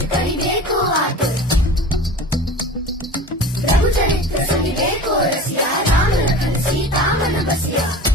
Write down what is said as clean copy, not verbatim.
आज करिबेको आतुर प्रभु चरित्र सुनिबेको रसिया राम लखन सीता मन बसिया।